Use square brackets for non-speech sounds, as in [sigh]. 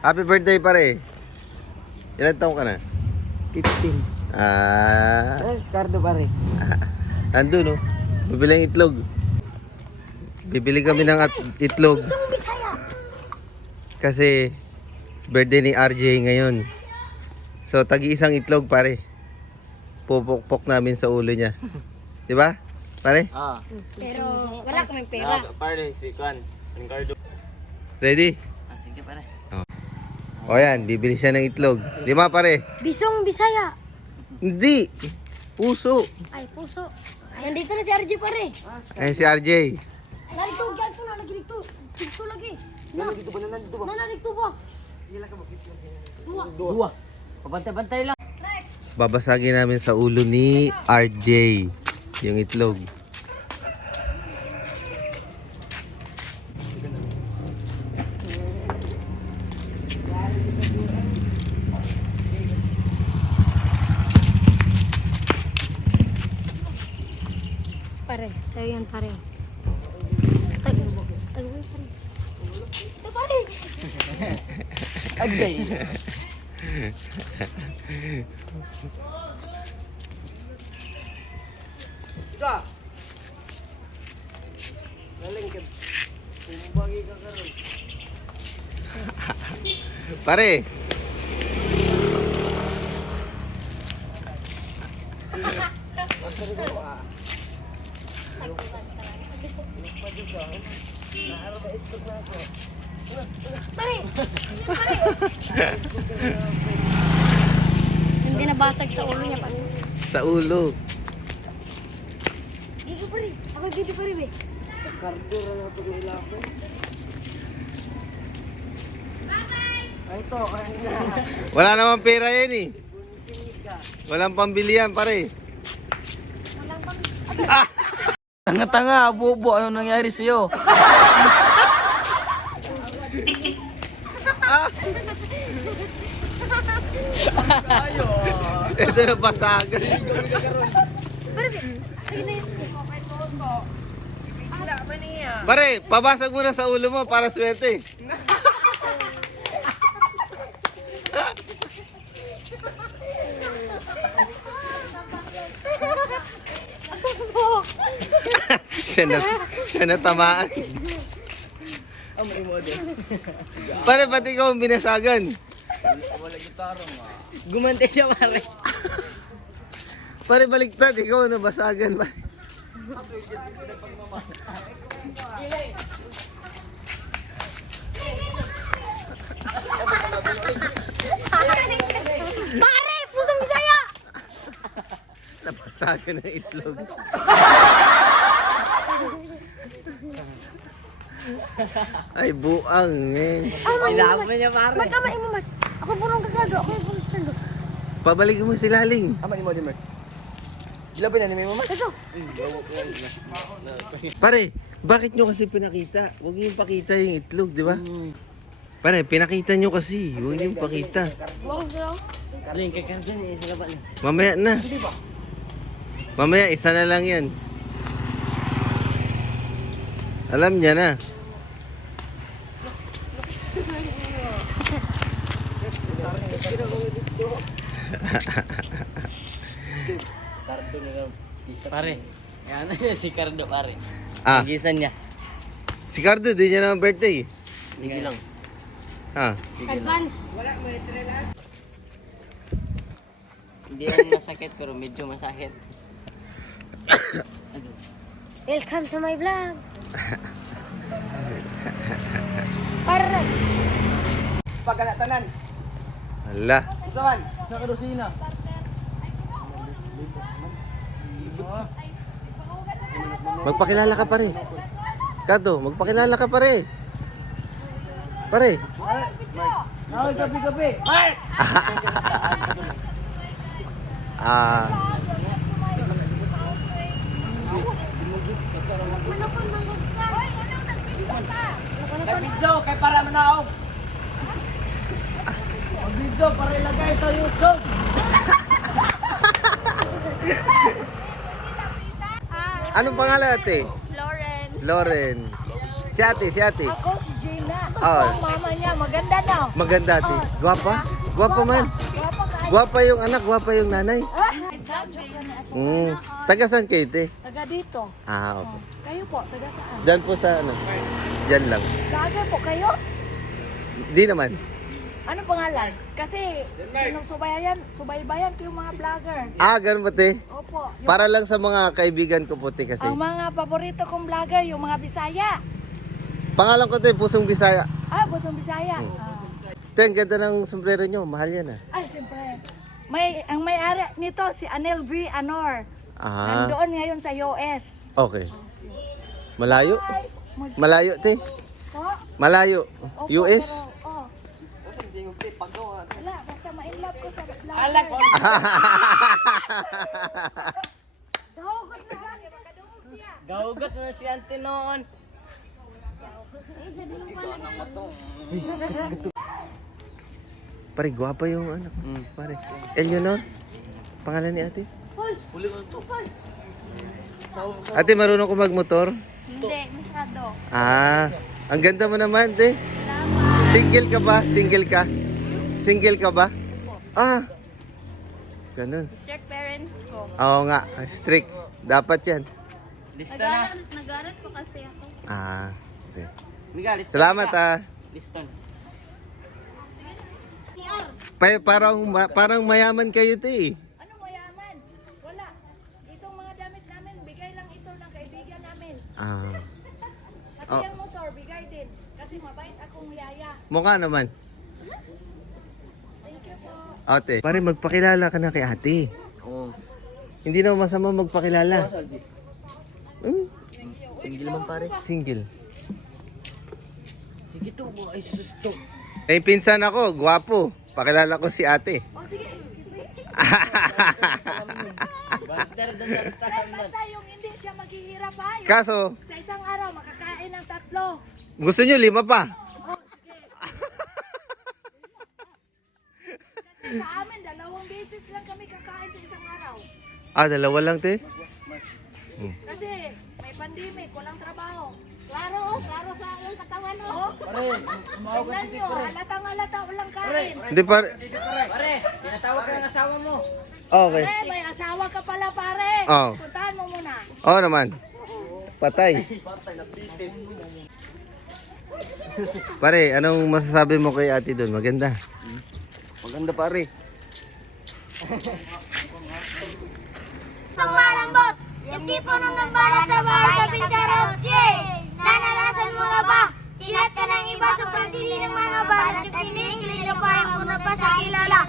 Happy birthday pare. Ilan taong ka na? 15. Ah, Tres, Cardo pare. [laughs] andun no. Bibili ng itlog. Bibili kami ng at- itlog. Kasi birthday ni RJ ngayon. So tagi isang itlog pare. Pupukpok namin sa ulo niya. [laughs] 'Di ba? Pare? Ah, Pero wala kaming pera. na, pare, si Kwan. Ang Cardo. Ready? Ah, sige pare. O yan, bibili siya ng itlog. Di ba pare? Bisong Bisaya. Hindi. Puso. Ay, puso. Nandito na si RJ pare. Ay si RJ. Narito, gyan ko na lagi dito. Dito lagi. Na, dito ba na nandito ba? Na, dito ba? Dua. Dua. Pabantay-bantay lang. Babasagin namin sa ulo ni RJ yung itlog. Pare, sa'yo yan pare. Tago. Yan pare. Ito pare. Agay. Ika. Galing ka. Kumbagi ka karon. [laughs] Pare. Pare. Hindi nabasag sa ulo niya pare. Sa ulo. Dito pare. Ako dito pare be. Cardo ra na pag ilapin. Ay to, ay na. Wala namang pera yan eh. Walang pambili yan pare. Tanga-tanga, bobo, ano nangyari sa'yo? Ito na basagan. Pare be. Ayun na yun. Pare, pabasag mo na sa ulo mo para swerte. Oh, siya na, siya na tamaan. Ah, may mo din. Pare, pati ikaw ang binasagan. Gumante siya, pare. Pare, baliktad. Ikaw ang nabasagan. Pare. Pare, pusong Bisaya. Nabasagan ng itlog. Ay, buang, men. Kailangan niya, pare. Magkamay mo, Mark. Ako purong gagado. Ako yung purong stando. Pabalik mo si Laling. Ama ni mo din, Mark. Gila ba na ni mo, Mark? Ito. Pare, bakit nyo kasi pinakita? Huwag nyo pakita yung itlog, di ba? Pare, pinakita nyo kasi. Huwag nyo pakita. Laban. Mamaya na. Mamaya, isa na lang yan. Alam niya na. Pare, yan na [laughs] si Cardo, pare. Ah, Gisan niya. si Cardo, di niya naman birthday. Sige lang. Ah, Sige lang. Advance. Hindi yan masakit, pero medyo masakit. Welcome to my vlog. Pare. Pagkalatanan. ala. Ito man, sa karusina. Magpakilala ka pare. Kato, magpakilala ka pare. Pare. Ay, gabi-gabi. Mark! Ah, video, kay para manaog. Ang video para ilagay sa YouTube. anong pangalan ate? Lauren. Lauren. Si ate, si ate. Ako si Gina. Ah. Ang mama niya, maganda na. Maganda ate. Gwapa? Gwapa man. Gwapa yung anak, gwapa yung nanay. Ah, Mm. Taga saan kayo, te? Taga dito. Ah, okay. Oh, Kayo po, taga saan? Diyan po sa ano? Diyan lang. Vlogger po kayo? Di naman. Ano pangalan? Kasi sinusubayan, subaybayan ko yung mga vlogger. Ah, ganun ba, te? Opo. Yung, Para lang sa mga kaibigan ko po, te, kasi. ang mga paborito kong vlogger, yung mga Bisaya. Pangalan ko, te, Pusong Bisaya. Ah, Busong Bisaya. Hmm. Ah. Te, ang ganda ng sombrero nyo. Mahal yan, ah. Ay, siyempre. May, ang may-ari nito, si Anel V. Anor. Ah, Nandoon ngayon sa US. okay. Malayo? Malayo, te. Po? Malayo. Opo, US? Pero, oh. Wala, basta ma-inlove ko sa vlogger. Alak ko. [laughs] Dahugot sa gani, makadungog siya. Gaugat mo na si ante noon. Pare, gwapa yung anak. Pare. Eleanor? Pangalan ni ate? Ate, marunong ko magmotor? Hindi, masyado. Ah, ang ganda mo naman, te. Single ka ba? Single ka? Single ka ba? Ah, ganun. Strict parents ko. Oo nga, strict. Dapat yan. Lista na. Nag-aaral, nag-aaral pa kasi ako. Ah, okay. Miga, lista Salamat na. ah. Liston. Pa parang, ma- parang mayaman kayo, te. Ano mayaman? Wala. Itong mga damit namin, bigay lang ito ng namin. Ah, Pati Oh. yung motor, bigay din. Kasi mabait akong yaya. mukha naman. Thank you po. Ate, pare magpakilala ka na kay ate. Oo. Hindi na masama magpakilala. Hmm? Single man pare. Single. Sige to, ay susto. Eh, pinsan ako, gwapo. Pakilala ko si ate. O sige. [laughs] Basta yung maghihirap ha. Yung Kaso, sa isang araw, makakain ng tatlo. gusto nyo lima pa. O, sige. Kasi sa amin, dalawang beses lang kami kakain sa isang araw. Ah, dalawa lang, te. Kasi may pandemic, walang trabaho. Klaro, oh, klaro sa iyong katawan, oh. O, tignan nyo, halatang halata walang kain. Hindi pare. Pare, tinatawag ka ng asawa mo. Okay. Eh, may asawa ka pala pare. Oo. Puntahan mo Oo naman. Patay. Pare, anong masasabi mo kay ate doon? Maganda. Maganda pare. Isang marambot, yung tipo ng nambara sa bahay sa pincharot, yay! Nananasan mo na ba? Silat ka ng iba sa pagdili ng mga balat yung kinikilig na pa yung puno pa sa kilala.